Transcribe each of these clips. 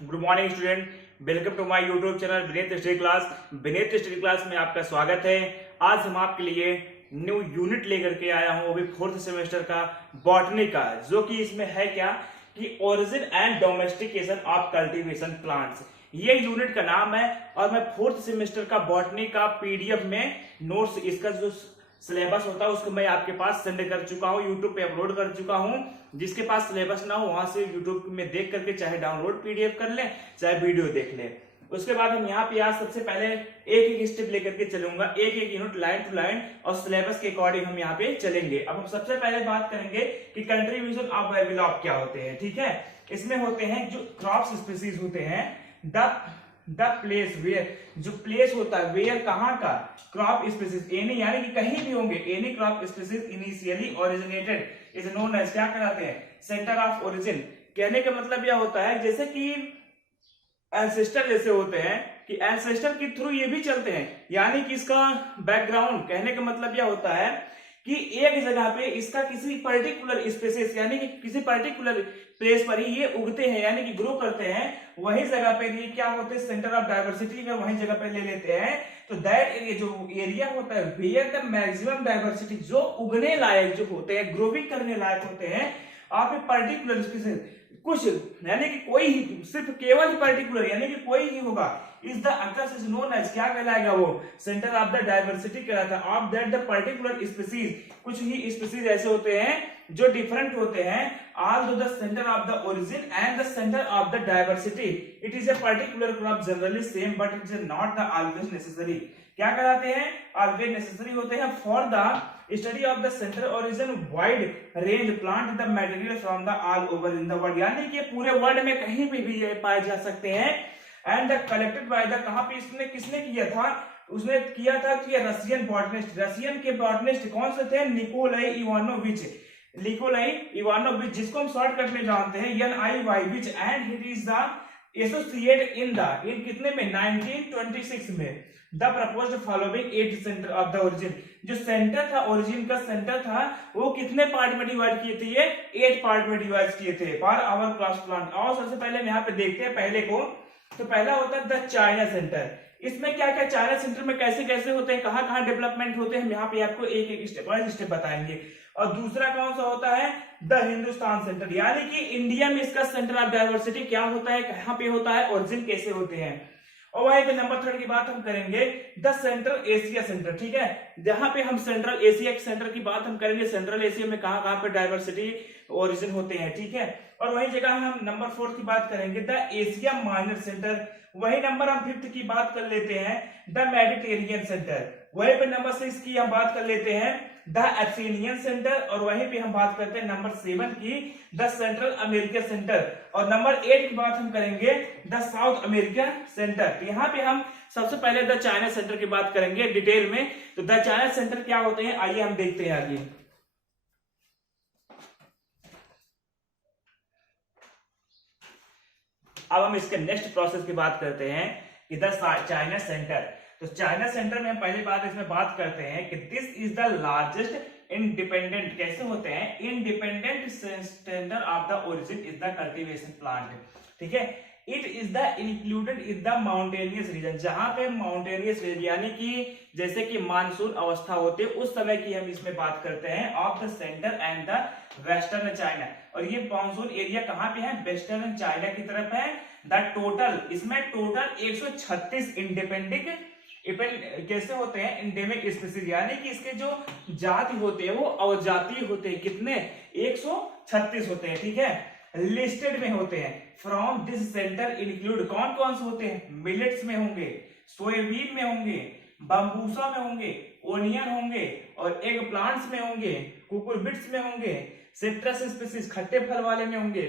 Good morning student, welcome to my YouTube channel Vineet study class. Vineet study class में आपका स्वागत है। आज हम आपके लिए न्यू यूनिट लेकर के आया हूं, वो भी फोर्थ सेमेस्टर का बॉटनी का, जो कि इसमें है क्या कि origin and domestication of cultivation plants, ये यूनिट का नाम है। और मैं फोर्थ सेमेस्टर का बॉटनी का पीडीएफ में नोट्स, इसका जो सिलेबस होता है उसको मैं आपके पास सेंड कर चुका हूँ, यूट्यूब पे अपलोड कर चुका हूँ। जिसके पास सिलेबस ना हो वहां से यूट्यूब में देख करके चाहे डाउनलोड पीडीएफ कर ले, चाहे वीडियो देख ले। उसके बाद हम यहाँ पे आज सबसे पहले एक एक स्टेप लेकर के चलूंगा, एक एक यूनिट लाइन टू लाइन, और सिलेबस के अकॉर्डिंग हम यहाँ पे चलेंगे। अब हम सबसे पहले बात करेंगे कि कंट्रीब्यूशन ऑफ वेबिलॉग क्या होते हैं। ठीक है, इसमें होते हैं जो क्रॉप स्पीसीज होते हैं, द प्लेस वेयर, जो प्लेस होता है वेयर, कहाँ का, क्रॉप स्पीसीज एनी, यानी कि कहीं भी होंगे, any crop species initially originated is known as, क्या कहलाते हैं, सेंटर ऑफ ओरिजिन। कहने का मतलब यह होता है जैसे कि एंसेस्टर जैसे होते हैं कि एंसेस्टर के थ्रू ये भी चलते हैं, यानी कि इसका बैकग्राउंड, कहने का मतलब यह होता है कि एक जगह पे इसका किसी पर्टिकुलर स्पेसिस, यानी कि किसी पर्टिकुलर प्लेस पर ही ये उगते हैं, यानी कि ग्रो करते हैं, वही जगह पे ये क्या होते हैं, सेंटर ऑफ डायवर्सिटी का वही जगह पे ले लेते हैं। तो दैट एरिया, जो एरिया होता है वेयर द मैक्सिमम डायवर्सिटी, जो उगने लायक जो होते हैं, ग्रोविंग करने लायक होते हैं, आप एक पर्टिकुलर स्पीसीज, कुछ यानी कि कोई ही, सिर्फ केवल पर्टिकुलर यानी कि कोई ही होगा, इज द अकस इज नोन एज, क्या कहलाएगा वो, सेंटर ऑफ द डायवर्सिटी कहलाता है। Of that the particular species, कुछ ही स्पीसीज ऐसे होते हैं जो डिफरेंट होते हैं, although the center of the origin and the center of the diversity it is a particular crop generally same but it is not the always necessary, क्या कहलाते हैं, always necessary होते हैं for the study of the center origin wide range plant the material from the all over in the world, यानी कि पूरे world में कहीं पे भी ये पाए जा सकते हैं। एंड कलेक्टेड बाय द, कहां पे इसने किसने किया था, उसने किया था कि रशियन बॉटनिस्ट, रशियन के बॉटनिस्ट कौन से थे, निकोलाई इवानोविच, जिसको हम शॉर्टकट में जानते हैं NIYVICH, and it is the associate इन कितने में, 1926 में, the proposed following 8 centre of the origin, जो सेंटर था, ओरिजिन का सेंटर था, वो कितने पार्ट में डिवाइड किए थे, ये 8 पार्ट में डिवाइड किए थे फॉर आवर क्रॉस प्लांट। और सबसे पहले हम यहाँ पे देखते हैं पहले को, तो पहला होता है द चाइना सेंटर। इसमें क्या क्या चाइना सेंटर में कैसे कैसे होते हैं, कहाँ कहाँ डेवलपमेंट होते हैं, हम यहाँ पे आपको एक एक स्टेप बाय स्टेप बताएंगे। और दूसरा कौन सा होता है, द हिंदुस्तान सेंटर, यानी कि इंडिया में इसका सेंटर ऑफ डायवर्सिटी क्या होता है, कहाँ पे होता है, ओरिजिन कैसे होते हैं। और वहीं पे नंबर 3 की बात हम करेंगे, द सेंट्रल एशिया सेंटर। ठीक है, जहां पे हम सेंट्रल एशिया के सेंटर की बात हम करेंगे, सेंट्रल एशिया में कहाँ कहाँ पे डायवर्सिटी ओरिजिन होते हैं। ठीक है, और वही जगह हम नंबर 4 की बात करेंगे, द एशिया माइनर सेंटर। वही नंबर हम 5th की बात कर लेते हैं, द मेडिटेरियन सेंटर। वहीं पे नंबर 6 की हम बात कर लेते हैं, द एथेनियन सेंटर। और वहीं पे हम बात करते हैं नंबर 7 की, द सेंट्रल अमेरिका सेंटर। और नंबर 8 की बात हम करेंगे, द साउथ अमेरिका सेंटर। तो यहाँ पे हम सबसे पहले द चाइना सेंटर की बात करेंगे डिटेल में। तो द चाइना सेंटर क्या होते हैं, आइए हम देखते हैं आगे। अब हम इसके नेक्स्ट प्रोसेस की बात करते हैं कि द चाइना सेंटर। तो चाइना सेंटर में हम पहली बात इसमें बात करते हैं कि this is the largest independent, कैसे होते हैं, independent centre of the origin is the cultivation plant. ठीक है, it is the included in the mountainous region, जहां पे माउंटेनियस रीजन यानी कि जैसे कि मानसून अवस्था होते है उस समय की हम इसमें बात करते हैं, of the centre and the western China. और ये मानसून एरिया कहां पे है, वेस्टर्न चाइना की तरफ है। द टोटल, इसमें टोटल 136 इंडिपेंडेंट कैसे होते हैं, इंडेमिक स्पीसीज, यानी कि इसके जो जाति होते हैं वो अवजातीय होते हैं, कितने, 136 होते हैं। ठीक है, लिस्टेड में होते हैं। फ्रॉम दिस सेंटर इंक्लूड कौन कौन से होते हैं, मिलेट्स में होंगे, सोयाबीन में होंगे, बम्बूसा में होंगे, ओनियन होंगे, और एग प्लांट्स में होंगे, कुकुरबिट्स में होंगे, सिट्रस स्पीसीज खट्टे फल वाले में होंगे,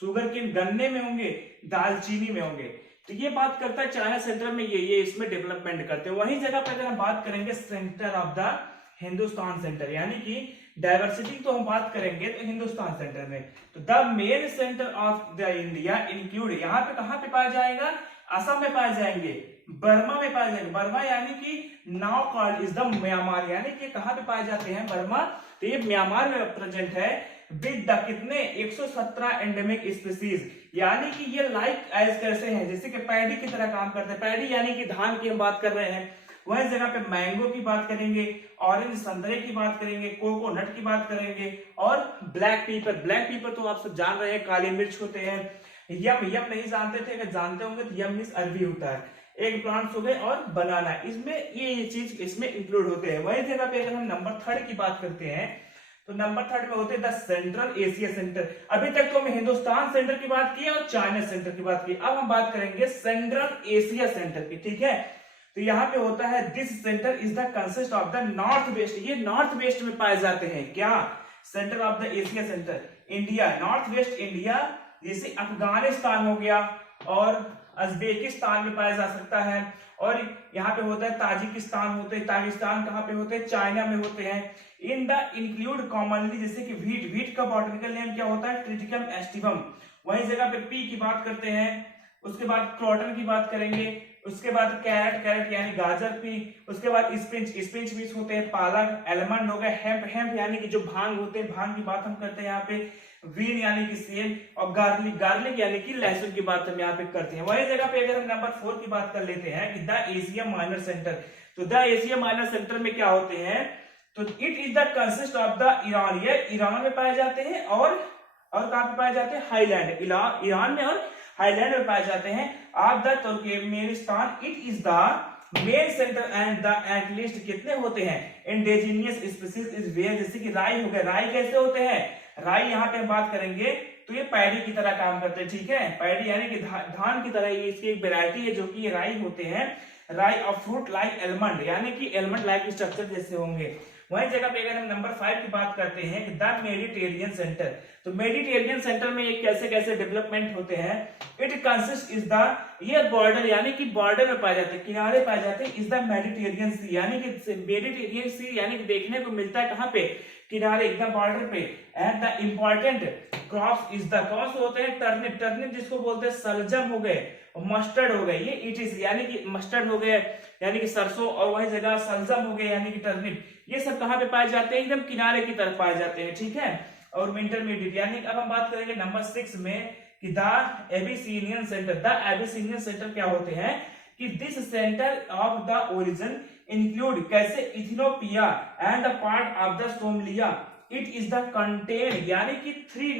शुगर केन गन्ने में होंगे, दालचीनी में होंगे। तो ये बात करता है चाइना सेंटर में ये इसमें डेवलपमेंट करते हैं। वही जगह पर अगर हम बात करेंगे centre of the Hindustan centre, यानी कि डायवर्सिटी तो हम बात करेंगे तो हिंदुस्तान सेंटर में, तो the main centre of the India include, यहाँ पे कहाँ पे पाया जाएगा, असम में पाए जाएंगे, बर्मा में पाए जाएंगे, बर्मा यानी कि now called is the Myanmar, यानी कि कहाँ पे पाए जाते हैं, बर्मा। तो ये म्यांमार में प्रेजेंट है, विद द कितने 117 एंडेमिक स्पीसीज, यानी कि ये लाइक एज कैसे हैं, जैसे कि पैडी की तरह काम करते हैं। पैडी यानी कि धान की हम बात कर रहे हैं। वही जगह पे मैंगो की बात करेंगे, ऑरेंज संतरे की बात करेंगे, कोकोनट की बात करेंगे, और ब्लैक पीपर। ब्लैक पीपर तो आप सब जान रहे हैं, काली मिर्च होते हैं। यम, यम नहीं जानते थे, अगर जानते होंगे तो यम मींस अरबी होता है। एग प्लांट्स हो गए और बनाना, इसमें ये चीज इसमें इंक्लूड होते हैं। वही जगह पे अगर हम नंबर 3 की बात करते हैं तो नंबर 3 में होते हैं द सेंट्रल एशिया सेंटर। अभी तक तो हम हिंदुस्तान सेंटर की बात की और चाइना सेंटर की बात की, अब हम बात करेंगे सेंट्रल एशिया सेंटर की, ठीक है। तो यहाँ पे होता है this centre is the consist of the north west. ये नॉर्थ वेस्ट में पाए जाते हैं। क्या? Centre of the Asia centre India, north west India, जैसे अफगानिस्तान हो गया और उज्बेकिस्तान में पाया जा सकता है। और यहाँ पे होता है ताजिकिस्तान होते हैं। ताजिकिस्तान कहाँ पे होते हैं? चाइना में होते हैं। इन द इंक्लूड कॉमनली, जैसे कि व्हीट, व्हीट का बॉटनिकल नेम क्या होता है? Triticum aestivum. वही जगह पे पी की बात करते हैं। उसके बाद कॉटन की बात करेंगे। उसके बाद कैरेट, कैरेट यानी गाजर पी। उसके बाद स्पिंच, स्पिंच बीज होते हैं। पालक, एलमंड हो गए। हेम्प, हेम्प यानी कि जो भांग होते हैं, भांग की बात हम करते हैं यहाँ पे। वीन यानी कि सेब, और गार्लिक, गार्लिक यानी कि लहसुन की बात हम यहाँ पे करते हैं। वही जगह पे अगर हम नंबर 4 की बात कर लेते हैं कि द एशिया माइनर सेंटर, तो द एशिया माइनर सेंटर में क्या होते हैं? तो it is the consist of the Iran. ये ईरान में पाए जाते हैं और कहां पे पाए जाते हैं? हाईलैंड, ईरान में और हाईलैंड में पाए जाते हैं। Of the Turkmenistan it is the main centre and the at least कितने होते हैं? इंडिजिनियस स्पीसीज इज वेयर, जैसे कि राई हो गए। राई कैसे होते हैं? राई यहाँ पे हम बात करेंगे तो ये पैडी की तरह काम करते हैं, ठीक है। पैडी यानी कि धान की तरह, ये इसकी एक वेरायटी है जो कि राई होते हैं। राई ऑफ फ्रूट लाइक एलमंड, यानी कि एलमंड लाइक स्ट्रक्चर जैसे होंगे। वही जगह पे अगर हम नंबर 5 की बात करते हैं द मेडिटेरियन सेंटर, तो मेडिटेरियन सेंटर में ये कैसे कैसे डेवलपमेंट होते हैं? इट कंसिस्ट इज द, ये बॉर्डर यानी कि बॉर्डर में पाए जाते हैं, किनारे पाए जाते हैं। इज द मेडिटेरियन सी, यानी कि मेडिटेरियन सी यानी कि देखने को मिलता है कहाँ पे? किनारे, एकदम बॉर्डर पे। And the important crops is the, crops होते हैं टर्निप, टर्निप जिसको बोलते हैं सलजम हो गए, मस्टर्ड हो गए। ये इट इज यानी कि मस्टर्ड हो गए यानी कि सरसों, और वही जगह सलजम हो गए यानी कि टर्निप। ये सब कहाँ पे पाए जाते हैं? एकदम किनारे की तरफ पाए जाते हैं, ठीक है। और इंटरमीडिएट, यानी अब हम बात करेंगे नंबर 6 में कि the Abyssinian centre. The Abyssinian centre क्या होते हैं? कि this centre of the origin include कैसे? Ethiopia and the part of the Somalia. It is the content, यानी कि three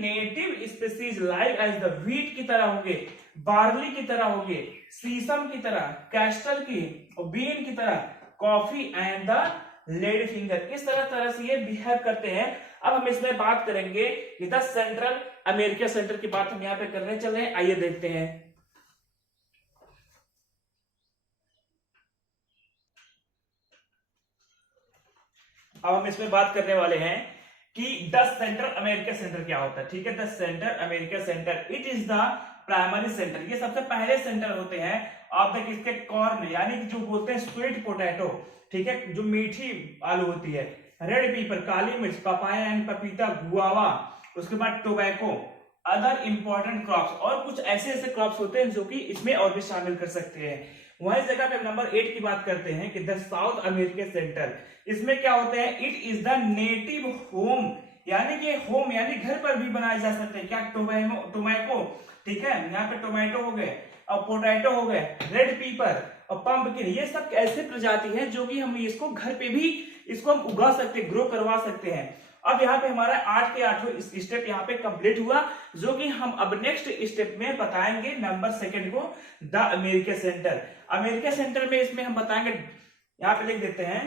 native species like as the wheat की तरह होंगे, बार्ली की तरह होंगे, सीसम की तरह, कैस्टर की, और बीन की तरह, coffee and the lady finger. इस तरह से ये बिहेव करते हैं। अब हम इसमें बात करेंगे कि द सेंट्रल अमेरिका सेंटर की बात हम यहाँ पे करने चल रहे हैं। आइए देखते हैं। अब हम इसमें बात करने वाले हैं कि द सेंट्रल अमेरिका सेंटर क्या होता है, ठीक है। The central America centre it is the primary centre, ये सबसे पहले सेंटर होते हैं ऑफ द किसके? कॉर्न, यानी कि जो बोलते हैं स्वीट पोटैटो, ठीक है, जो मीठी आलू होती है। रेड पीपर, काली मिर्च, पपाया एंड पपीता, गुआवा। उसके बाद टोबैको, अदर इंपॉर्टेंट क्रॉप्स, और कुछ ऐसे क्रॉप्स होते हैं जो कि इसमें और भी शामिल कर सकते हैं। वही जगह पे नंबर 8 की बात करते हैं कि द साउथ अमेरिका सेंटर, इसमें क्या होते हैं? It is the native home, यानी कि होम यानी घर पर भी बनाए जा सकते हैं। क्या? टोमैटो, ठीक है, यहाँ पे टोमेटो हो गए और पोटैटो हो गए, रेड पीपर और पंपकिन। ये सब ऐसे प्रजाति हैं जो कि हम इसको घर पे भी इसको हम उगा सकते हैं, ग्रो करवा सकते हैं। अब यहाँ पे हमारा 8 के 8वां स्टेप यहाँ पे कंप्लीट हुआ, जो कि हम अब नेक्स्ट स्टेप में बताएंगे नंबर 2 को, the America centre. America centre में इसमें हम बताएंगे, यहाँ पे लिख देते हैं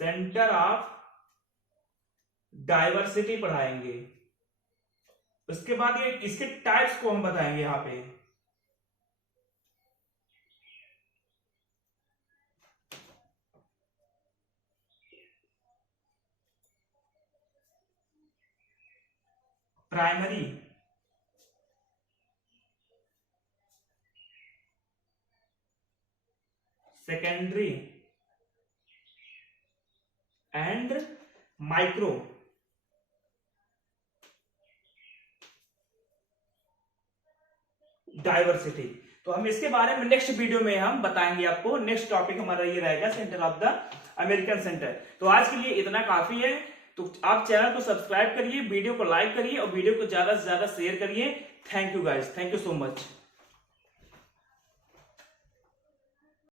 सेंटर ऑफ डाइवर्सिटी पढ़ाएंगे। उसके बाद ये इसके टाइप्स को हम बताएंगे यहाँ पे। Primary, secondary and micro. Diversity, तो हम इसके बारे में नेक्स्ट वीडियो में हम बताएंगे आपको। नेक्स्ट टॉपिक हमारा ये रहेगा centre of the American centre. तो आज के लिए इतना काफी है। तो आप चैनल को सब्सक्राइब करिए, वीडियो को लाइक करिए और वीडियो को ज्यादा से ज्यादा शेयर करिए। Thank you guys, thank you so much.